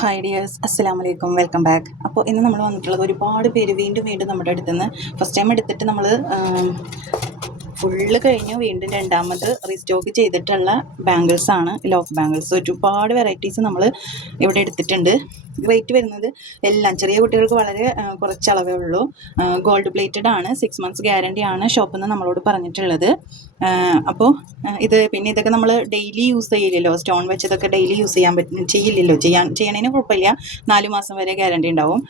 Hi dears അസ്സാം വലൈക്കും welcome back അപ്പോൾ ഇന്ന് നമ്മൾ വന്നിട്ടുള്ളത് ഒരുപാട് പേര് വീണ്ടും വീണ്ടും നമ്മുടെ അടുത്ത് നിന്ന് ഫസ്റ്റ് ടൈം എടുത്തിട്ട് നമ്മൾ ഫുള്ള് കഴിഞ്ഞു. വീണ്ടും രണ്ടാമത് റീസ്റ്റോക്ക് ചെയ്തിട്ടുള്ള ബാംഗിൾസ് ആണ്. ലോക്ക് ബാംഗിൾസ് ഒരുപാട് വെറൈറ്റീസ് നമ്മൾ ഇവിടെ എടുത്തിട്ടുണ്ട്. റേറ്റ് വരുന്നത് എല്ലാം. ചെറിയ കുട്ടികൾക്ക് വളരെ കുറച്ച് അളവേ ഉള്ളൂ. ഗോൾഡ് പ്ലേറ്റഡ് ആണ്. സിക്സ് മന്ത്സ് ഗ്യാരണ്ടി ആണ് ഷോപ്പിൽ നിന്ന് നമ്മളോട് പറഞ്ഞിട്ടുള്ളത്. അപ്പോൾ ഇത് പിന്നെ ഇതൊക്കെ നമ്മൾ ഡെയിലി യൂസ് ചെയ്യില്ലല്ലോ. സ്റ്റോൺ വെച്ചതൊക്കെ ഡെയിലി യൂസ് ചെയ്യാൻ പറ്റും ചെയ്യില്ലല്ലോ. ചെയ്യാൻ ചെയ്യണതിന് കുഴപ്പമില്ല. നാല് മാസം വരെ ഗ്യാരണ്ടി ഉണ്ടാവും.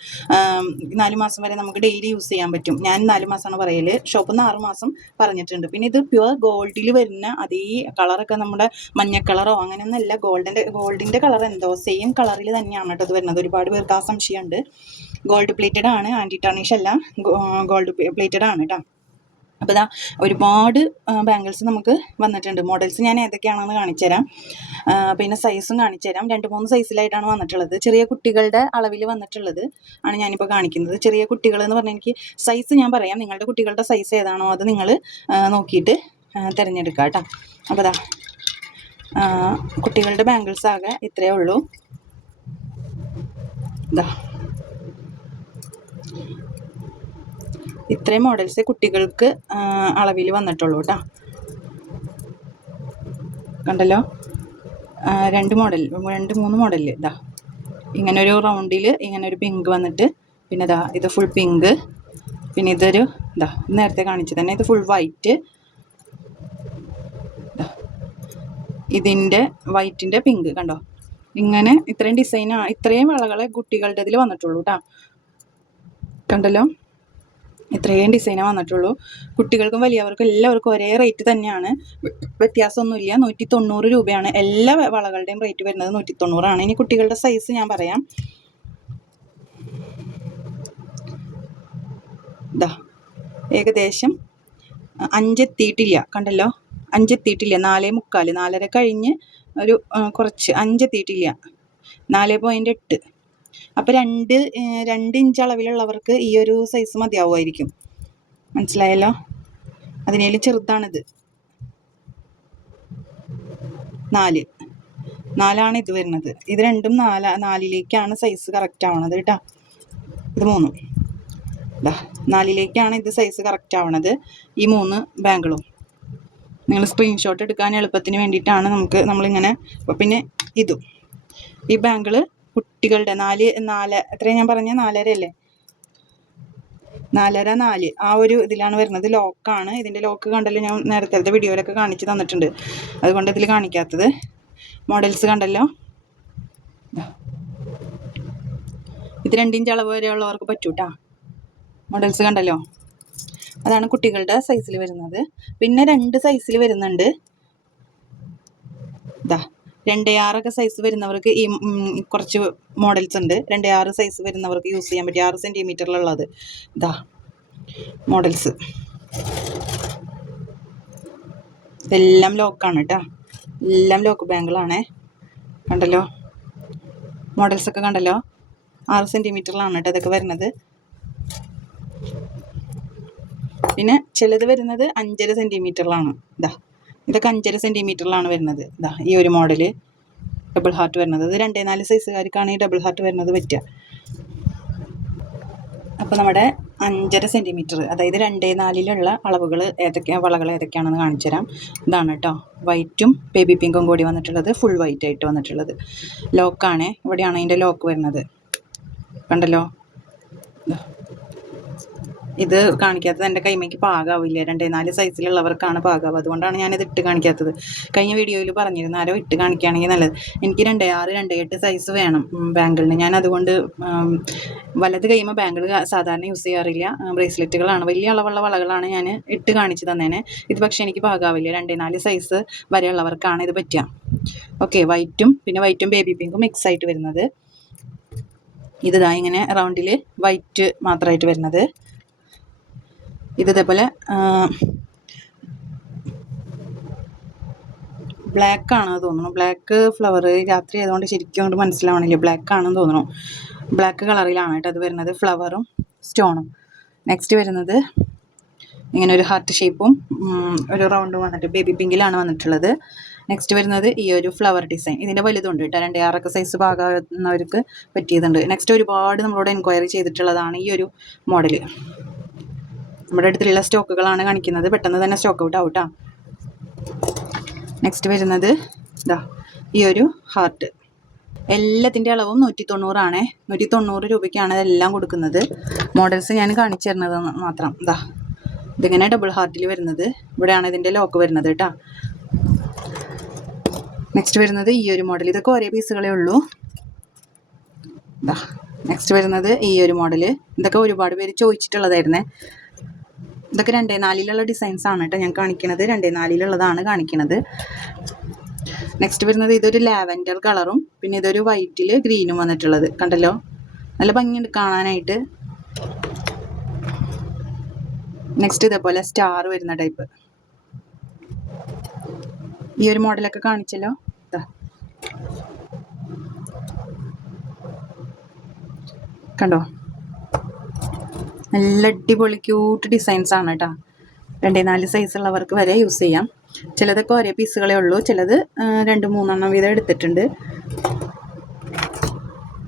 നാല് മാസം വരെ നമുക്ക് ഡെയിലി യൂസ് ചെയ്യാൻ പറ്റും. ഞാൻ നാല് മാസമാണ് പറയൽ ഷോപ്പിൽ നിന്ന് ആറ് മാസം പറഞ്ഞിട്ടുണ്ട്. പിന്നെ ഇത് പ്യുവർ ഗോൾഡിൽ വരുന്ന അതേ കളറൊക്കെ നമ്മുടെ മഞ്ഞ കളറോ അങ്ങനെയൊന്നുമല്ല. ഗോൾഡിന്റെ ഗോൾഡിന്റെ കളർ എന്തോ സെയിം കളറിൽ തന്നെയാണ് കേട്ടോ ഇത് വരുന്നത്. ഒരുപാട് പേർക്ക് ആ സംശയമുണ്ട് ഗോൾഡ് പ്ലേറ്റഡ് ആണ് ആന്റി ടർണിഷ് അല്ല ഗോൾഡ് പ്ലേറ്റഡ് ആണ് കേട്ടോ അപ്പോൾ ഇതാ ഒരുപാട് ബാംഗിൾസ് നമുക്ക് വന്നിട്ടുണ്ട്. മോഡൽസ് ഞാൻ ഏതൊക്കെയാണെന്ന് കാണിച്ചുതരാം. പിന്നെ സൈസും കാണിച്ചു തരാം രണ്ട് മൂന്ന് സൈസിലായിട്ടാണ് വന്നിട്ടുള്ളത്. ചെറിയ കുട്ടികളുടെ അളവിൽ വന്നിട്ടുള്ളത് ആണ് ഞാനിപ്പോൾ കാണിക്കുന്നത്. ചെറിയ കുട്ടികൾ എന്ന് പറഞ്ഞാൽ എനിക്ക് സൈസ് ഞാൻ പറയാം. നിങ്ങളുടെ കുട്ടികളുടെ സൈസ് ഏതാണോ അത് നിങ്ങൾ നോക്കിയിട്ട് തിരഞ്ഞെടുക്കാം തിരഞ്ഞെടുക്കുക കേട്ടോ അപ്പോൾ ഇതാ കുട്ടികളുടെ ബാംഗിൾസ് ആകെ ഇത്രയേ ഉള്ളൂ. ഇതാ ഇത്രയും മോഡൽസ് കുട്ടികൾക്ക് അളവിൽ വന്നിട്ടുള്ളൂ കേട്ടോ. കണ്ടല്ലോ? രണ്ട് മോഡൽ രണ്ട് മൂന്ന് മോഡലിൽ ഇതാ ഇങ്ങനെ ഒരു റൗണ്ടിൽ ഇങ്ങനെ ഒരു പിങ്ക് വന്നിട്ട് പിന്നെ ഇതാ ഇത് ഫുൾ പിങ്ക് പിന്നെ ഇതൊരു ഇതാ നേരത്തെ കാണിച്ചു തന്നെ ഇത് ഫുൾ വൈറ്റ് ഇതിന്റെ വൈറ്റിന്റെ പിങ്ക് കണ്ടോ? ഇങ്ങനെ ഇത്രയും ഡിസൈൻ ഇത്രയും വളകളെ കുട്ടികളുടെ ഇതിൽ വന്നിട്ടുള്ളൂ കേട്ടോ കണ്ടല്ലോ? ഇത്രയും ഡിസൈനേ വന്നിട്ടുള്ളൂ. കുട്ടികൾക്കും വലിയവർക്കും എല്ലാവർക്കും ഒരേ റേറ്റ് തന്നെയാണ്. വ്യത്യാസമൊന്നുമില്ല. നൂറ്റി തൊണ്ണൂറ് രൂപയാണ് എല്ലാ വളകളുടെയും റേറ്റ് വരുന്നത് നൂറ്റി തൊണ്ണൂറാണ് ഇനി കുട്ടികളുടെ സൈസ് ഞാൻ പറയാം. ഇതാ ഏകദേശം അഞ്ചെത്തിയിട്ടില്ല. കണ്ടല്ലോ? അഞ്ചെത്തിയിട്ടില്ല. നാലേ മുക്കാൽ നാലര കഴിഞ്ഞ് ഒരു കുറച്ച് അഞ്ച് തീറ്റില്ല നാല് പോയിന്റ് എട്ട്. അപ്പോൾ രണ്ട് രണ്ട് ഇഞ്ച് അളവിലുള്ളവർക്ക് ഈ ഒരു സൈസ് മതിയാവുമായിരിക്കും. മനസ്സിലായല്ലോ? അതിനേലും ചെറുതാണിത്. നാല്. നാലാണ് ഇത് വരുന്നത്. ഇത് രണ്ടും നാല നാലിലേക്കാണ് സൈസ് കറക്റ്റ് ആവണത് കേട്ടോ. ഇത് മൂന്നും. നാലിലേക്കാണ് ഇത് സൈസ് കറക്റ്റ് ആവണത്. ഈ മൂന്ന് ബാങ്കിളും നിങ്ങൾ സ്ക്രീൻഷോട്ട് എടുക്കാൻ എളുപ്പത്തിന് വേണ്ടിയിട്ടാണ് നമുക്ക് നമ്മളിങ്ങനെ അപ്പോൾ പിന്നെ ഇതും. ഈ ബാങ്കിൾ കുട്ടികളുടെ നാല് നാല് എത്രയാണ് ഞാൻ പറഞ്ഞ നാലര അല്ലേ? നാലര നാല്. ആ ഒരു ഇതിലാണ് വരുന്നത്. ലോക്കാണ് ഇതിന്റെ ലോക്ക് കണ്ടല്ലോ ഞാൻ നേരത്തെ വീഡിയോയിലൊക്കെ കാണിച്ച് തന്നിട്ടുണ്ട്. അതുകൊണ്ട് ഇതിൽ കാണിക്കാത്തത്. മോഡൽസ് കണ്ടല്ലോ. ഇത് രണ്ടിഞ്ച് അളവ് വരെയുള്ളവർക്ക് പറ്റൂട്ടാ. മോഡൽസ് കണ്ടല്ലോ. അതാണ് കുട്ടികളുടെ സൈസിൽ വരുന്നത്. പിന്നെ രണ്ട് സൈസിൽ വരുന്നുണ്ട്. ഇതാ രണ്ട് ആറൊക്കെ സൈസ് വരുന്നവർക്ക് ഈ കുറച്ച് മോഡൽസ് ഉണ്ട്. രണ്ട് ആറ് സൈസ് വരുന്നവർക്ക് യൂസ് ചെയ്യാൻ പറ്റിയ ആറ് സെന്റിമീറ്ററിലുള്ളത് ഇതാ മോഡൽസ് എല്ലാം ലോക്കാണ് കേട്ടോ എല്ലാം ലോക്ക് ബാങ്കിളാണേ കണ്ടല്ലോ? മോഡൽസൊക്കെ കണ്ടല്ലോ? ആറ് സെന്റിമീറ്ററിലാണ് കേട്ടോ ഇതൊക്കെ വരുന്നത്. പിന്നെ ചിലത് വരുന്നത് അഞ്ചര സെന്റിമീറ്ററിലാണ് ഇതാ ഇതൊക്കെ അഞ്ചര സെന്റിമീറ്ററിലാണ് വരുന്നത്. ഇതാ ഈ ഒരു മോഡൽ ഡബിൾ ഹാർട്ട് വരുന്നത്. ഇത് രണ്ടേ നാല് സൈസുകാർക്കാണ് ഈ ഡബിൾ ഹാർട്ട് വരുന്നത് പറ്റുക. അപ്പോൾ നമ്മുടെ അഞ്ചര സെന്റിമീറ്റർ അതായത് രണ്ടേ നാലിലുള്ള അളവുകൾ ഏതൊക്കെയാണ് വളകൾ ഏതൊക്കെയാണെന്ന് കാണിച്ചു തരാം ഇതാണ് കേട്ടോ വൈറ്റും ബേബി പിങ്കും കൂടി വന്നിട്ടുള്ളത് ഫുൾ വൈറ്റ് ആയിട്ട് വന്നിട്ടുള്ളത്. ലോക്കാണ് ഇവിടെയാണ് അതിന്റെ ലോക്ക് വരുന്നത്. കണ്ടല്ലോ. ഇത് കാണിക്കാത്തത് എന്റെ കൈമയ്ക്ക് പാകാവില്ല. രണ്ടേ നാല് സൈസിലുള്ളവർക്കാണ് പാകാവുക. അതുകൊണ്ടാണ് ഞാനിത് ഇട്ട് കാണിക്കാത്തത്. കഴിഞ്ഞ വീഡിയോയിൽ പറഞ്ഞിരുന്ന ആരോ ഇട്ട് കാണിക്കുകയാണെങ്കിൽ നല്ലത്. എനിക്ക് രണ്ടേ ആറ് രണ്ടേ എട്ട് സൈസ് വേണം ബാങ്കിളിന് ഞാൻ അതുകൊണ്ട് വലത് കൈമ ബാങ്കിൾ സാധാരണ യൂസ് ചെയ്യാറില്ല. ബ്രേസ്ലെറ്റുകളാണ് വലിയ അളവുള്ള വളകളാണ് ഞാൻ ഇട്ട് കാണിച്ചു തന്നേനെ. ഇത് പക്ഷേ എനിക്ക് പാകാവില്ല. രണ്ടേ നാല് സൈസ് വരെയുള്ളവർക്കാണ് ഇത് പറ്റുക. ഓക്കെ വൈറ്റും പിന്നെ വൈറ്റും ബേബി പിങ്കും മിക്സ് ആയിട്ട് വരുന്നത്. ഇത് ഇങ്ങനെ റൗണ്ടിൽ വൈറ്റ് മാത്രമായിട്ട് വരുന്നത്. ഇത് ഇതേപോലെ ബ്ലാക്ക് ആണെന്ന് തോന്നുന്നു. ബ്ലാക്ക് ഫ്ലവർ രാത്രി ആയതുകൊണ്ട് ശരിക്കും അങ്ങോട്ട് മനസ്സിലാവണില്ല. ബ്ലാക്ക് ആണെന്ന് തോന്നുന്നു. ബ്ലാക്ക് കളറിലാണ് കേട്ടോ അത് വരുന്നത്. ഫ്ലവറും സ്റ്റോണും നെക്സ്റ്റ് വരുന്നത് ഇങ്ങനെ ഒരു ഹാർട്ട് ഷേപ്പും ഒരു റൗണ്ടും വന്നിട്ട് ബേബി പിങ്കിലാണ് വന്നിട്ടുള്ളത്. നെക്സ്റ്റ് വരുന്നത് ഈ ഒരു ഫ്ലവർ ഡിസൈൻ ഇതിന്റെ വലുതുണ്ട് കേട്ടോ. രണ്ട് ആറൊക്കെ സൈസ് ഭാഗമാകുന്നവർക്ക് പറ്റിയതുണ്ട്. നെക്സ്റ്റ് ഒരുപാട് നമ്മളോട് എൻക്വയറി ചെയ്തിട്ടുള്ളതാണ് ഈ ഒരു മോഡൽ നമ്മുടെ അടുത്തുള്ള സ്റ്റോക്കുകളാണ് കാണിക്കുന്നത്. പെട്ടെന്ന് തന്നെ സ്റ്റോക്ക് ഔട്ട് ആവും കേട്ടോ നെക്സ്റ്റ് വരുന്നത് ഇതാ ഈ ഒരു ഹാർട്ട് എല്ലാത്തിന്റെ അളവും നൂറ്റി തൊണ്ണൂറാണേ നൂറ്റി തൊണ്ണൂറ് രൂപയ്ക്കാണ് ഇതെല്ലാം കൊടുക്കുന്നത്. മോഡൽസ് ഞാൻ കാണിച്ചു തരുന്നത് മാത്രം. ഇതാ ഇതിങ്ങനെ ഡബിൾ ഹാർട്ടിൽ വരുന്നത്. ഇവിടെയാണ് ഇതിന്റെ ലോക്ക് വരുന്നത് കേട്ടോ നെക്സ്റ്റ് വരുന്നത് ഈ ഒരു മോഡൽ ഇതൊക്കെ ഒരേ പീസുകളേ ഉള്ളൂ. ഇതാ നെക്സ്റ്റ് വരുന്നത് ഈ ഒരു മോഡൽ ഇതൊക്കെ ഒരുപാട് പേര് ചോദിച്ചിട്ടുള്ളതായിരുന്നേ. ഇതൊക്കെ രണ്ടേ നാലിലുള്ള ഡിസൈൻസ് ആണ് കേട്ടോ ഞാൻ കാണിക്കുന്നത് രണ്ടേ നാലിലുള്ളതാണ് കാണിക്കുന്നത് നെക്സ്റ്റ് വരുന്നത് ഇതൊരു ലാവൻഡർ കളറും പിന്നെ ഇതൊരു വൈറ്റിൽ ഗ്രീനും വന്നിട്ടുള്ളത്. കണ്ടല്ലോ? നല്ല ഭംഗിയുണ്ട് കാണാനായിട്ട്. നെക്സ്റ്റ് ഇതേപോലെ സ്റ്റാർ വരുന്ന ടൈപ്പ് ഈ ഒരു മോഡലൊക്കെ കാണിച്ചല്ലോ? കണ്ടോ? നല്ല അടിപൊളി ക്യൂട്ട് ഡിസൈൻസ് ആണ് കേട്ടോ രണ്ടേ നാല് സൈസുള്ളവർക്ക് വരെ യൂസ് ചെയ്യാം. ചിലതൊക്കെ ഒരേ പീസുകളേ ഉള്ളൂ. ചിലത് രണ്ട് മൂന്നെണ്ണം വീതം എടുത്തിട്ടുണ്ട്.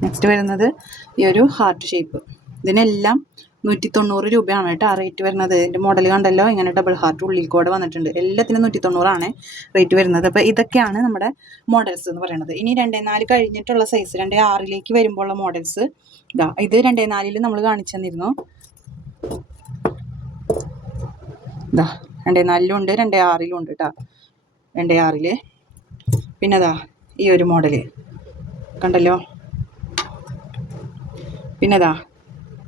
നെക്സ്റ്റ് വരുന്നത് ഈ ഒരു ഹാർട്ട് ഷേപ്പ് ഇതിനെല്ലാം നൂറ്റി തൊണ്ണൂറ് രൂപയാണ് കേട്ടോ ആ റേറ്റ് വരുന്നത്. ഇതിന്റെ മോഡൽ കണ്ടല്ലോ? ഇങ്ങനെ ഡബിൾ ഹാർട്ട് ഉള്ളിൽ കൂടെ വന്നിട്ടുണ്ട്. എല്ലാത്തിനും നൂറ്റി തൊണ്ണൂറാണ് റേറ്റ് വരുന്നത്. അപ്പോൾ ഇതൊക്കെയാണ് നമ്മുടെ മോഡൽസ് എന്ന് പറയുന്നത്. ഇനി രണ്ടേ നാല് കഴിഞ്ഞിട്ടുള്ള സൈസ് രണ്ടേ ആറിലേക്ക് വരുമ്പോഴുള്ള മോഡൽസ് ഇതാ ഇത് രണ്ടേ നാലിൽ നമ്മൾ കാണിച്ചു തന്നിരുന്നു. ഇതാ രണ്ടേ നാലിലും ഉണ്ട് രണ്ടേ ആറിലും ഉണ്ട് കേട്ടോ രണ്ടേ ആറിൽ. പിന്നെ അതാ ഈ ഒരു മോഡൽ. കണ്ടല്ലോ? പിന്നെ അതാ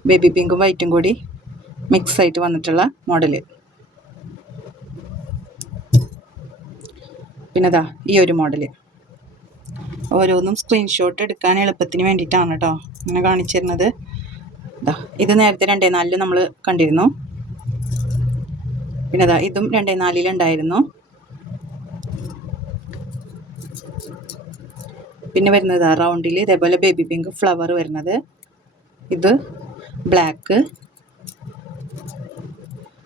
ബേബി പിങ്കും വൈറ്റും കൂടി മിക്സ് ആയിട്ട് വന്നിട്ടുള്ള മോഡൽ. പിന്നെ അതാ ഈ ഒരു മോഡൽ. ഓരോന്നും സ്ക്രീൻഷോട്ട് എടുക്കാൻ എളുപ്പത്തിന് വേണ്ടിയിട്ടാണ് കേട്ടോ ഇങ്ങനെ കാണിച്ചു തരുന്നത്. ഇതാ ഇത് നേരത്തെ രണ്ടേ നാലിൽ നമ്മൾ കണ്ടിരുന്നു. പിന്നെ അതാ ഇതും രണ്ടേ നാലിലുണ്ടായിരുന്നു പിന്നെ വരുന്നത് റൗണ്ടിൽ ഇതേപോലെ ബേബി പിങ്ക് ഫ്ലവർ വരുന്നത്. ഇത് ബ്ലാക്ക്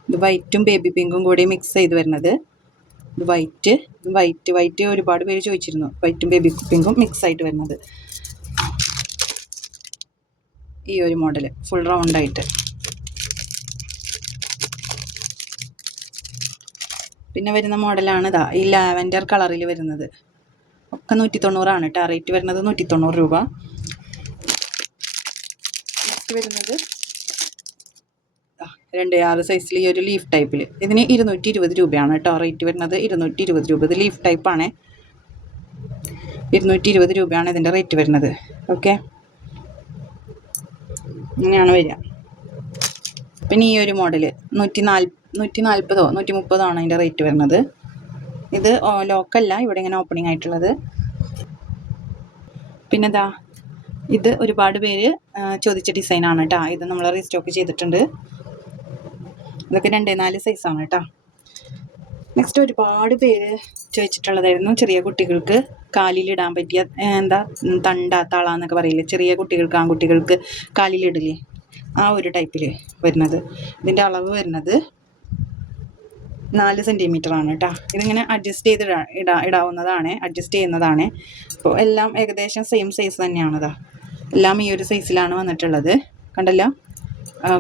ഇത് വൈറ്റും ബേബി പിങ്കും കൂടി മിക്സ് ചെയ്ത് വരുന്നത്. ഇത് വൈറ്റ് വൈറ്റ് വൈറ്റ് ഒരുപാട് പേര് ചോദിച്ചിരുന്നു. വൈറ്റും ബേബി പിങ്കും മിക്സ് ആയിട്ട് വരുന്നത്. ഈ ഒരു മോഡൽ ഫുൾ റൗണ്ടായിട്ട്. പിന്നെ വരുന്ന മോഡലാണ് ഇതാ ഈ ലാവൻഡർ കളറിൽ വരുന്നത്. ഒക്കെ നൂറ്റി തൊണ്ണൂറാണ് കേട്ടോ റേറ്റ് വരുന്നത് നൂറ്റി തൊണ്ണൂറ് രൂപ വരുന്നത് രണ്ട് ആറ് സൈസിൽ ഈ ഒരു ലീഫ് ടൈപ്പിൽ ഇതിന് ഇരുന്നൂറ്റി ഇരുപത് രൂപയാണ് കേട്ടോ റേറ്റ് വരുന്നത് ഇരുന്നൂറ്റി ഇരുപത് രൂപ. ഇത് ലീഫ് ടൈപ്പാണേ ഇരുന്നൂറ്റി ഇരുപത് രൂപയാണ് ഇതിന്റെ റേറ്റ് വരുന്നത്. ഓക്കെ. ഇങ്ങനെയാണ് വരിക. പിന്നെ ഈ ഒരു മോഡൽ നൂറ്റി നാൽ നൂറ്റി നാൽപ്പതോ നൂറ്റി മുപ്പതോ ആണ് അതിന്റെ റേറ്റ് വരുന്നത്. ഇത് ലോക്കല്ല ഇവിടെ ഇങ്ങനെ ഓപ്പണിംഗ് ആയിട്ടുള്ളത്. പിന്നെ ഇതാ ഇത് ഒരുപാട് പേര് ചോദിച്ച ഡിസൈനാണ് കേട്ടോ ഇത് നമ്മൾ റീസ്റ്റോക്ക് ചെയ്തിട്ടുണ്ട്. ഇതൊക്കെ രണ്ടേ നാല് സൈസാണ് കേട്ടോ നെക്സ്റ്റ് ഒരുപാട് പേര് ചോദിച്ചിട്ടുള്ളതായിരുന്നു ചെറിയ കുട്ടികൾക്ക്. കാലിലിടാൻ പറ്റിയ എന്താ തണ്ട തള എന്നൊക്കെ പറയില്ലേ? ചെറിയ കുട്ടികൾക്ക് ആൺകുട്ടികൾക്ക് കാലിലിടില്ലേ? ആ ഒരു ടൈപ്പിൽ വരുന്നത്. ഇതിന്റെ അളവ് വരുന്നത് നാല് സെന്റിമീറ്റർ ആണ് കേട്ടോ ഇതിങ്ങനെ അഡ്ജസ്റ്റ് ചെയ്ത് ഇടാ ഇടാ ഇടാവുന്നതാണ് അഡ്ജസ്റ്റ് ചെയ്യുന്നതാണ്. അപ്പോൾ എല്ലാം ഏകദേശം സെയിം സൈസ് തന്നെയാണ് എല്ലാം ഈ ഒരു സൈസിലാണ് വന്നിട്ടുള്ളത്. കണ്ടല്ലോ?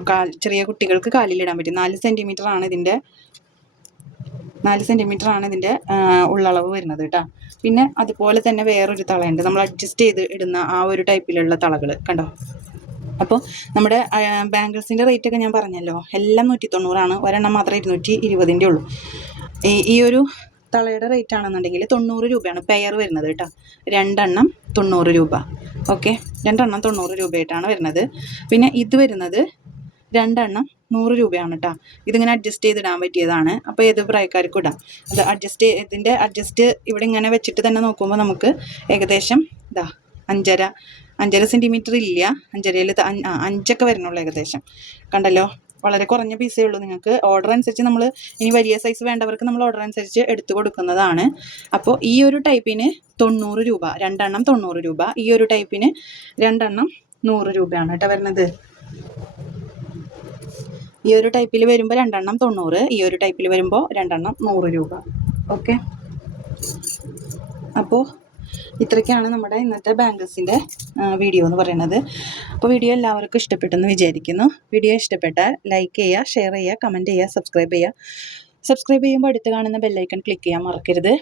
കാൽ ചെറിയ കുട്ടികൾക്ക് കാലിലിടാൻ പറ്റും. നാല് സെന്റിമീറ്റർ ആണ് ഇതിന്റെ നാല് ആണ് ഇതിന്റെ ഉള്ളളവ് വരുന്നത് കേട്ടോ. പിന്നെ അതുപോലെ തന്നെ വേറൊരു തളയുണ്ട്. നമ്മൾ അഡ്ജസ്റ്റ് ചെയ്ത് ഇടുന്ന ആ ഒരു ടൈപ്പിലുള്ള തളകൾ കണ്ടോ? അപ്പോൾ നമ്മുടെ ബാംഗിൾസിന്റെ റേറ്റ് ഒക്കെ ഞാൻ പറഞ്ഞല്ലോ. എല്ലാം നൂറ്റി തൊണ്ണൂറാണ് ഒരെണ്ണം മാത്രമേ ഇരുന്നൂറ്റി ഇരുപതിന്റെ ഉള്ളൂ. ഈ ഈ ഒരു തളയുടെ റേറ്റ് ആണെന്നുണ്ടെങ്കിൽ തൊണ്ണൂറ് രൂപയാണ് പെയർ വരുന്നത് കേട്ടോ. രണ്ടെണ്ണം തൊണ്ണൂറ് രൂപ. ഓക്കെ രണ്ടെണ്ണം തൊണ്ണൂറ് രൂപയായിട്ടാണ് വരുന്നത്. പിന്നെ ഇത് വരുന്നത് രണ്ടെണ്ണം നൂറ് രൂപയാണ് കേട്ടോ ഇതിങ്ങനെ അഡ്ജസ്റ്റ് ചെയ്തിടാൻ പറ്റിയതാണ്. അപ്പോൾ ഏത് പ്രായക്കാർക്കും ഇടാം. അത് അഡ്ജസ്റ്റ് ഇതിന്റെ അഡ്ജസ്റ്റ് ഇവിടെ ഇങ്ങനെ വെച്ചിട്ട് തന്നെ നോക്കുമ്പോൾ നമുക്ക് ഏകദേശം ഇതാ അഞ്ചര അഞ്ചര സെന്റിമീറ്റർ ഇല്ല. അഞ്ചരയിൽ അഞ്ചൊക്കെ വരുന്നുള്ളൂ ഏകദേശം. കണ്ടല്ലോ? വളരെ കുറഞ്ഞ പീസേ ഉള്ളൂ നിങ്ങൾക്ക്. ഓർഡർ അനുസരിച്ച് നമ്മൾ ഇനി വലിയ സൈസ് വേണ്ടവർക്ക് നമ്മൾ ഓർഡർ അനുസരിച്ച് എടുത്തു കൊടുക്കുന്നതാണ്. അപ്പോൾ ഈ ഒരു ടൈപ്പിന് തൊണ്ണൂറ് രൂപ രണ്ടെണ്ണം തൊണ്ണൂറ് രൂപ. ഈ ഒരു ടൈപ്പിന് രണ്ടെണ്ണം നൂറ് രൂപയാണ് കേട്ടോ വരുന്നത്. ഈ ഒരു ടൈപ്പിൽ വരുമ്പോൾ രണ്ടെണ്ണം തൊണ്ണൂറ് ഈ ഒരു ടൈപ്പിൽ വരുമ്പോൾ രണ്ടെണ്ണം നൂറ് രൂപ. ഓക്കെ? അപ്പോൾ ഇത്രയ്ക്കാണ് നമ്മുടെ ഇന്നത്തെ ബാങ്കേഴ്സിന്റെ വീഡിയോ എന്ന് പറയുന്നത്. അപ്പോൾ വീഡിയോ എല്ലാവർക്കും ഇഷ്ടപ്പെട്ടെന്ന് വിചാരിക്കുന്നു. വീഡിയോ ഇഷ്ടപ്പെട്ടാൽ ലൈക്ക് ചെയ്യുക ഷെയർ ചെയ്യുക കമന്റ് ചെയ്യുക സബ്സ്ക്രൈബ് ചെയ്യുക. സബ്സ്ക്രൈബ് ചെയ്യുമ്പോൾ അടുത്ത് കാണുന്ന ബെല്ലൈക്കൺ ക്ലിക്ക് ചെയ്യാൻ മറക്കരുത്.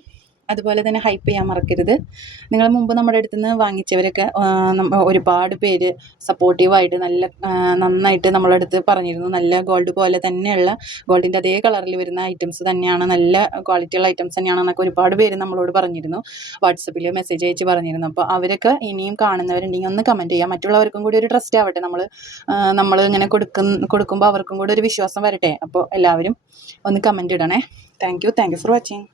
അതുപോലെ തന്നെ ഹൈപ്പ് ചെയ്യാൻ മറക്കരുത്. നിങ്ങൾ മുമ്പ് നമ്മുടെ അടുത്ത് നിന്ന് വാങ്ങിച്ചവരൊക്കെ ഒരുപാട് പേര് സപ്പോർട്ടീവായിട്ട് നല്ല നന്നായിട്ട് നമ്മളെ അടുത്ത് പറഞ്ഞിരുന്നു. നല്ല ഗോൾഡ് പോലെ തന്നെയുള്ള ഗോൾഡിന്റെ അതേ കളറിൽ വരുന്ന ഐറ്റംസ് തന്നെയാണ് നല്ല ക്വാളിറ്റിയുള്ള ഐറ്റംസ് തന്നെയാണെന്നൊക്കെ ഒരുപാട് പേര് നമ്മളോട് പറഞ്ഞിരുന്നു. വാട്സപ്പിൽ മെസ്സേജ് അയച്ച് പറഞ്ഞിരുന്നു. അപ്പോൾ അവരൊക്കെ ഇനിയും കാണുന്നവരുണ്ടെങ്കിൽ ഒന്ന് കമന്റ് ചെയ്യാം. മറ്റുള്ളവർക്കും കൂടി ഒരു ട്രസ്റ്റ് ആവട്ടെ നമ്മൾ നമ്മൾ ഇങ്ങനെ കൊടുക്കുന്ന കൊടുക്കുമ്പോൾ അവർക്കും കൂടി ഒരു വിശ്വാസം വരട്ടെ. അപ്പോൾ എല്ലാവരും ഒന്ന് കമന്റ് ഇടണേ. Thank you thank you for watching